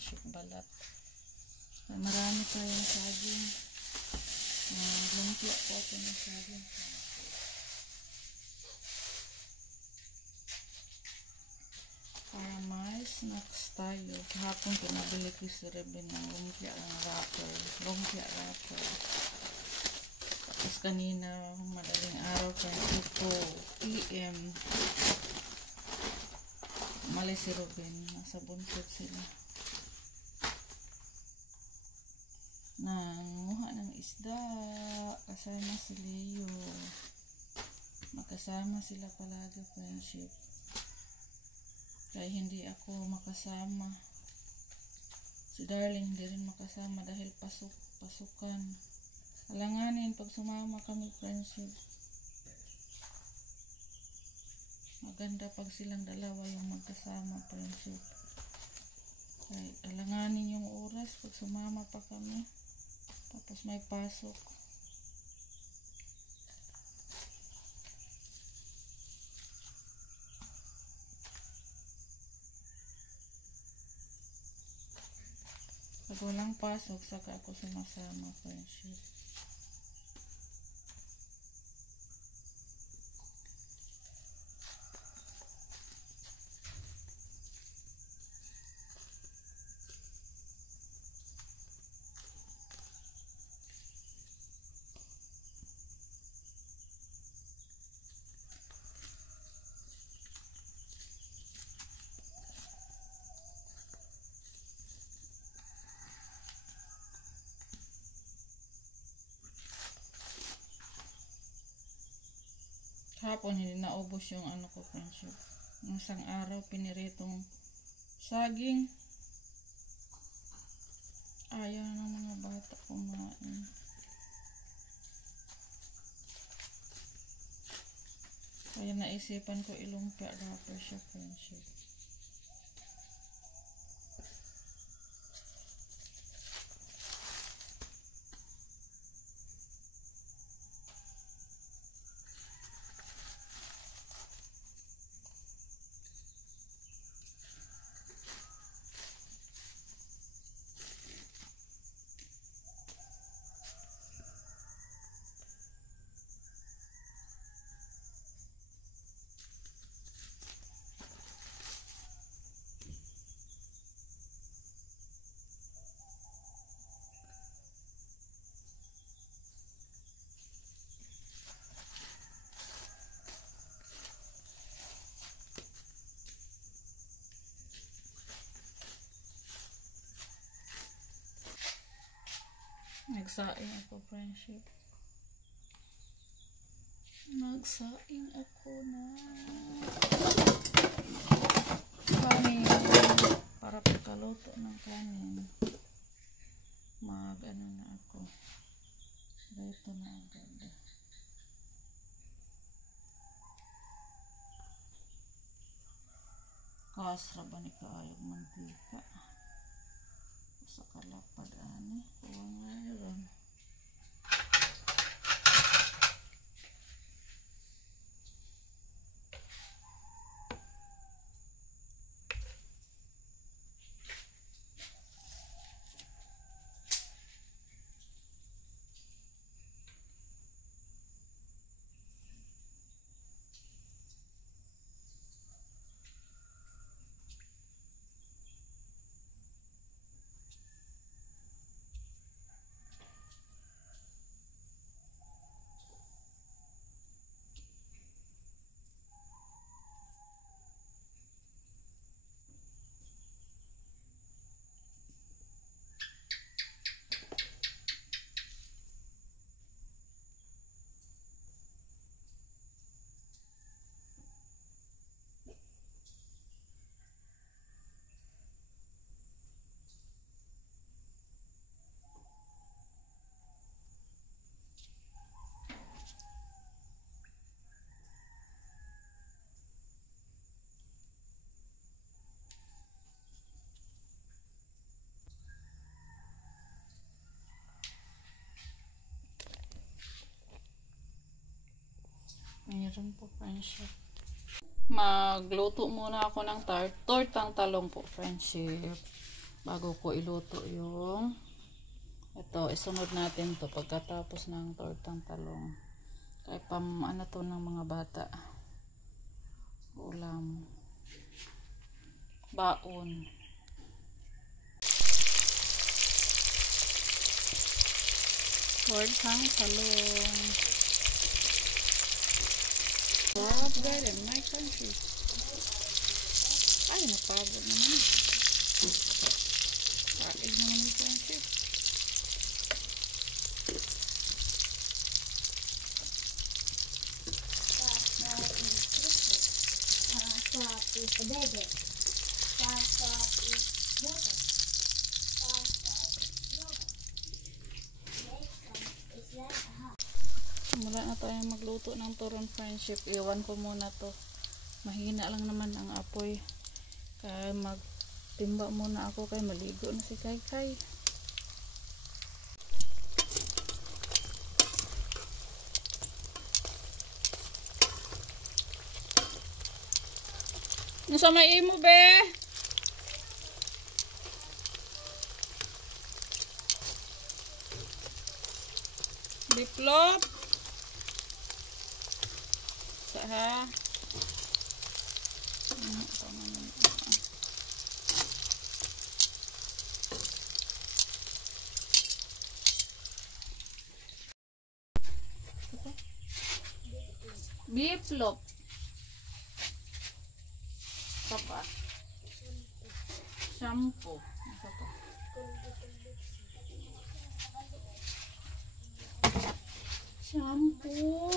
friendship balat. Marami tayong saging. Lumpia po ako ng saging. Para may snacks tayo. Kahapon pinabili ko si Reben ng lumpia wrapper. Lumpia wrapper. Tapos kanina, madaling araw kaya 2 PM. Umalis si Reben. Nasa bunsod sila. Nanguha ng isda. Kasama si Leo. Magkasama sila palagi, friendship. Kaya hindi ako makasama. Si Darling hindi rin makasama dahil pasukan. Alanganin pag sumama kami, friendship. Maganda pag silang dalawa yung magkasama, friendship. Kaya alanganin yung oras pag sumama pa kami. Tapos may pasok. Pag walang pasok, saka ako sumasama, friendship. Hapon hindi naubos yung ano ko, friendship. Nung isang araw piniritong saging. Ayaw ng mga bata kumain. Kaya naisipan ko ilumpia wrapper siya, friendship. Nagsaing ako, friendship. Nagsaing ako na kanin para pagkaluto ng kanin. Ano na ako. Dito na agad. Kasra ba ni kaayog mantika? Sa kalapad ani. Huwag mayroon. Mayroon po, friendship. Magluto muna ako ng tortang talong po, friendship. Bago ko iluto yung ito, isunod natin to pagkatapos ng tortang talong. Kaya ano to ng mga bata. Ulam. Baon. Tortang talong. What good in my country? Ay, napagod naman. Kaig naman yung friendship. Mula na tayo magluto ng turon friendship. Iwan ko muna to. Mahina lang naman ang apoy. Kaya magtimba muna ako kay maligo na si Kai. Nasa may imo be? Biplop. Ha? Biplop. Apa? Shampoo. Apa? Shampoo.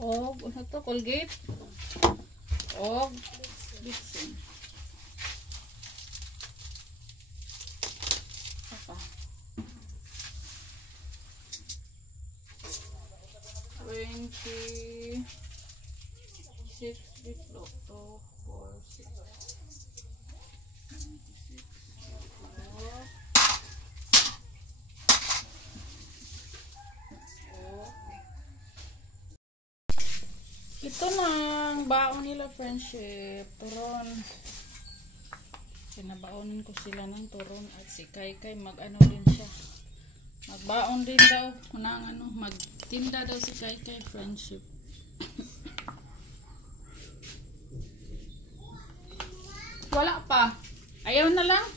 Oh, ano to? Colgate? Oh, Bitsin. Apa? 26 bitlog. 2, 4, 6. 26 bitlog. Ito na ang baon nila friendship. Turon. Pinabaonin ko sila ng turon at si Kai mag-ano din siya. Magbaon din daw. Magtinda daw si Kai friendship. Wala pa. Ayaw na lang.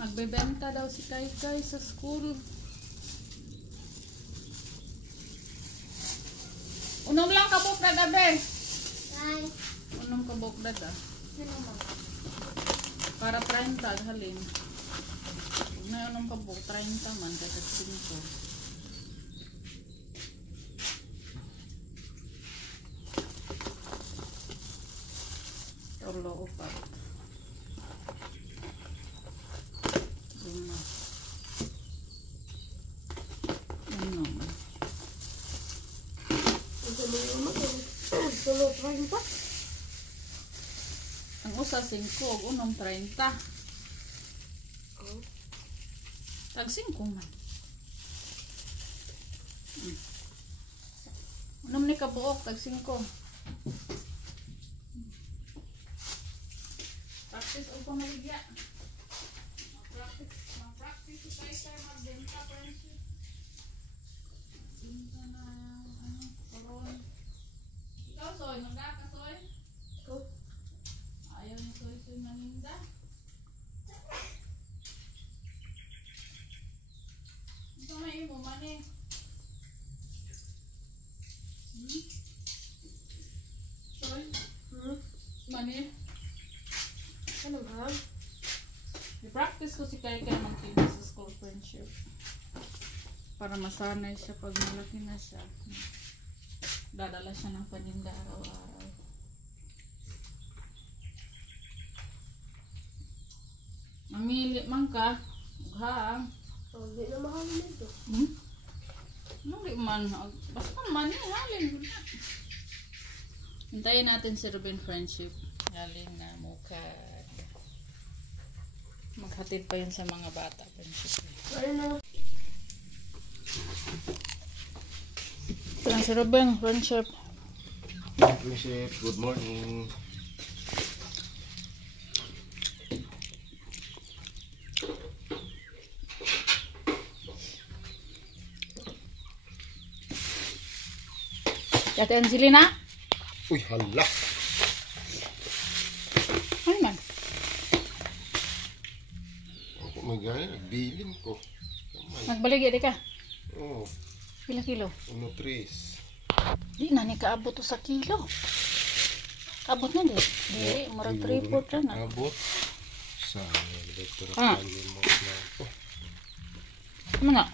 Magbebenta daw si Kai sa school. Unom lang kabok na gabi. Ay. Unom kabok na da. Para 30 halin. Na unom kabok 30 man kasi 5. Tolo upat. Lima. Unom. Solo 30. Ang usa 5, unom 30. Tag 5 man. Unom ni kabuok tag 5. Practice o pamaligya. Mag-practice tayo magbenta friendship. Binta na turon. Ikaw soy, magkaka soy? Ayaw ni soy maninda. Ito may imo mani. Soy? Mani? Ano ba? I-practice ko si Kai magtinda sa school friendship. Para masanay siya pag malaki na siya. Dadala siya ng paninda araw-araw. Mamili man ka. Ughang. Hindi na mahal nito. Hindi man. Basta man halin. Hintayin natin si Ruben friendship. Halin na mukad. Maghatid pa yun sa mga bata. Friendship. Ano na? Ito lang si Ruben, friendship. Friendship, good morning. Ate Angelina? Uy, hala. Ano man? Ako magaya, nagbilin ko. Kamay. Nagbaligya di ka? Oo, Pila kilo? 1-3. Di na ni kaabot to sa kilo. Abot na di. Di, murag 3-4 na. Abot. Sayang, Dr. Ah. Kali mo na ako. Ano na?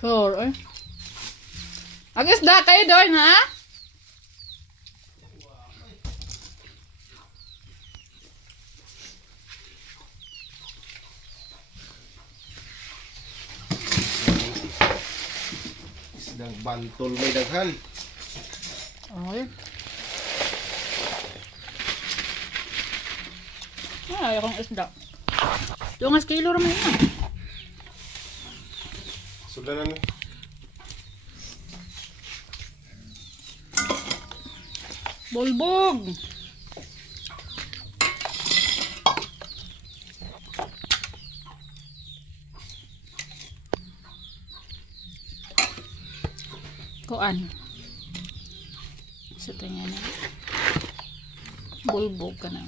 Cool, eh. Agis da kayo doon, ha? Isdang bantol may daghan. Okay. Ay, akong isda. Yung as kilo naman yan. Sudanan na. Bulbog. Kuan. Sa tingin na. Bulbog ka na.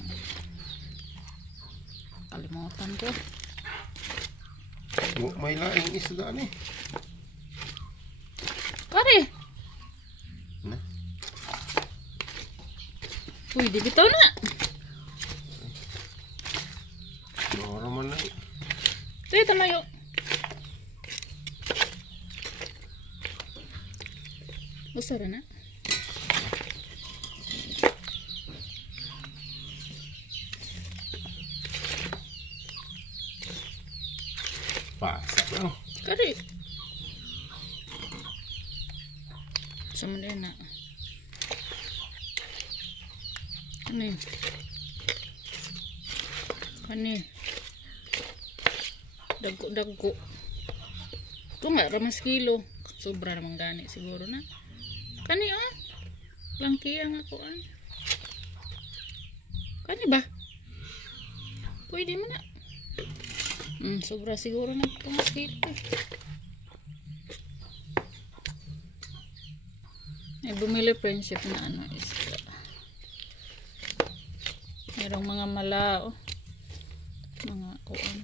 Kalimutan ko. May laing isda ni. Kari. Na. Uy, di bitaw na. Mora man na. Ito tamayo. Besar na. Pasak lang. Kari. Sama din na. Ano yun? Ano yun? Dagko. Ito nga, ramas kilo. Sobra naman gani siguro na. Kani langkiya nga ko Kani ba? Pwede mo na. Sobra siguro na itong kilo eh. Ay, bumili friendship na isda. Merong mga malao. Mga kuan.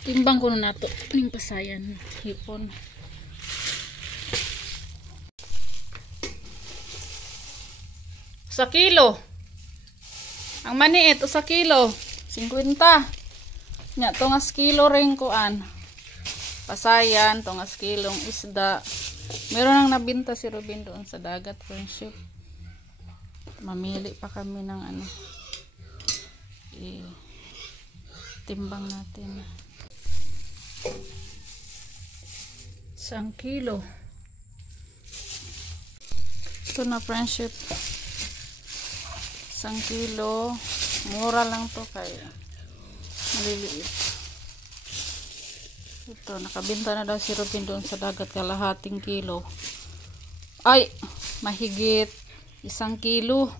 Timbang ko na nato. Ning pasayan. Hipon. Sa kilo. Ang maniit sa kilo. 50. Nya tongas kilo ring kuan. Pasayan, tongas kilong isda. Meron nang nabinta si Robin doon sa dagat friendship. Mamili pa kami ng timbang natin. 1 kilo. Ito na friendship. 1 kilo. Mura lang to kaya maliliit. Ito, nakabinta na daw si Robin doon sa dagat kalahating kilo. Ay, mahigit 1 kilo.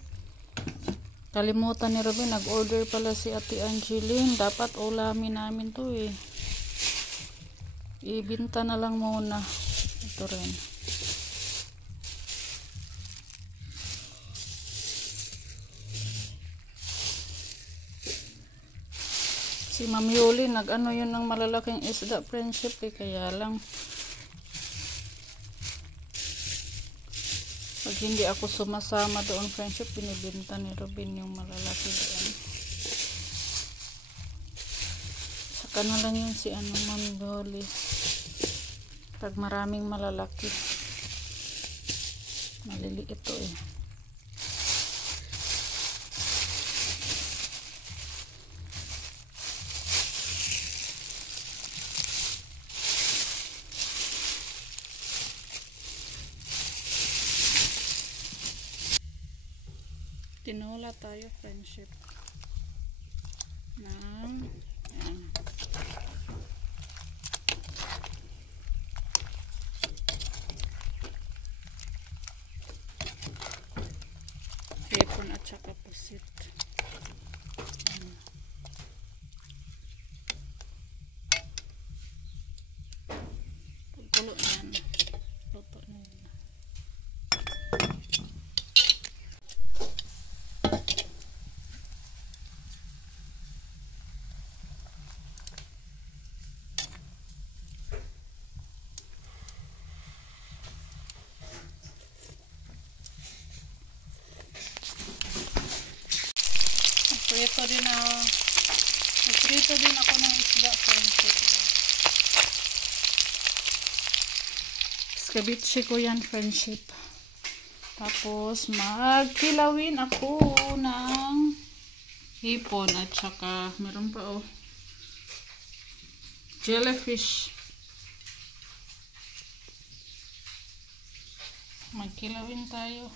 Kalimutan ni Robin, nag-order pala si Ate Angeline. Dapat ulamin namin to eh. Ibinta na lang muna. Ito rin. Si Ma'am Yuli, nag-ano yun ng malalaking isda friendship eh. Kaya lang, pag hindi ako sumasama doon friendship, binibinta ni Robin yung malalaki doon. Saka na lang yun si Ma'am Yuli. Pag maraming malalaki. Maliliit ito eh. Tinola tayo, friendship. Ayan. Hipon at saka pusit. Pagkulo yan. Luto na yun. Prito din ako ng isda, friendship. Ceviche ko yan, friendship. Tapos magkilawin ako ng hipon at saka meron pa jellyfish. Magkilawin tayo.